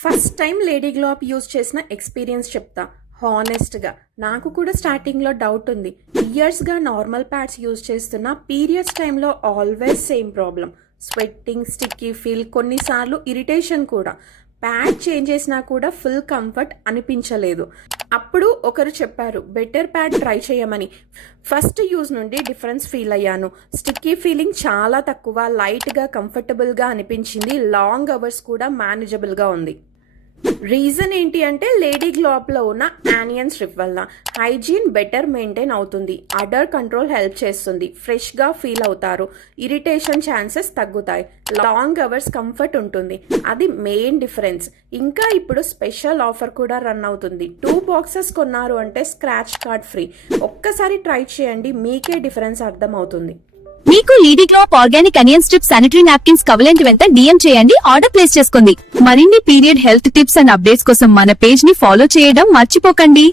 First time lady globe use చేసిన experience చెప్తా. హానెస్ట్గా నాకు కూడా స్టార్టింగ్లో డౌట్ ఉంది. ఇయర్స్గా నార్మల్ ప్యాడ్స్ యూజ్ చేస్తున్న పీరియడ్స్ టైంలో always same problem, sweating, sticky feel, కొన్నిసార్లు ఇరిటేషన్ కూడా. ప్యాడ్ చేంజ్ చేసినా కూడా ఫుల్ కంఫర్ట్ అనిపించలేదు. అప్పుడు ఒకరు చెప్పారు బెటర్ ప్యాడ్ ట్రై చేయమని. ఫస్ట్ యూజ్ నుండి డిఫరెన్స్ ఫీల్ అయ్యాను. స్టిక్కీ ఫీలింగ్ చాలా తక్కువ, లైట్గా, కంఫర్టబుల్గా అనిపించింది. లాంగ్ అవర్స్ కూడా మేనేజబుల్గా ఉంది. రీజన్ ఏంటి అంటే లేడీ గ్లోబ్లో ఉన్న యానియన్ స్ట్రిప్ వల్ల హైజీన్ బెటర్ మెయింటైన్ అవుతుంది, అడర్ కంట్రోల్ హెల్ప్ చేస్తుంది, ఫ్రెష్గా ఫీల్ అవుతారు, ఇరిటేషన్ ఛాన్సెస్ తగ్గుతాయి, లాంగ్ అవర్స్ కంఫర్ట్ ఉంటుంది. అది మెయిన్ డిఫరెన్స్. ఇంకా ఇప్పుడు స్పెషల్ ఆఫర్ కూడా రన్ అవుతుంది. 2 బాక్సెస్ కొన్నారు అంటే స్క్రాచ్ కార్డ్ ఫ్రీ. ఒక్కసారి ట్రై చేయండి, మీకే డిఫరెన్స్ అర్థమవుతుంది. మీకు lady globe organic onion strip sanitary napkins కావాలంటే వెంట DM చేయండి, ఆర్డర్ ప్లేస్ చేసుకోండి. మరిన్ని period health tips and updates కోసం మన పేజ్ ని ఫాలో చేయడం మర్చిపోకండి.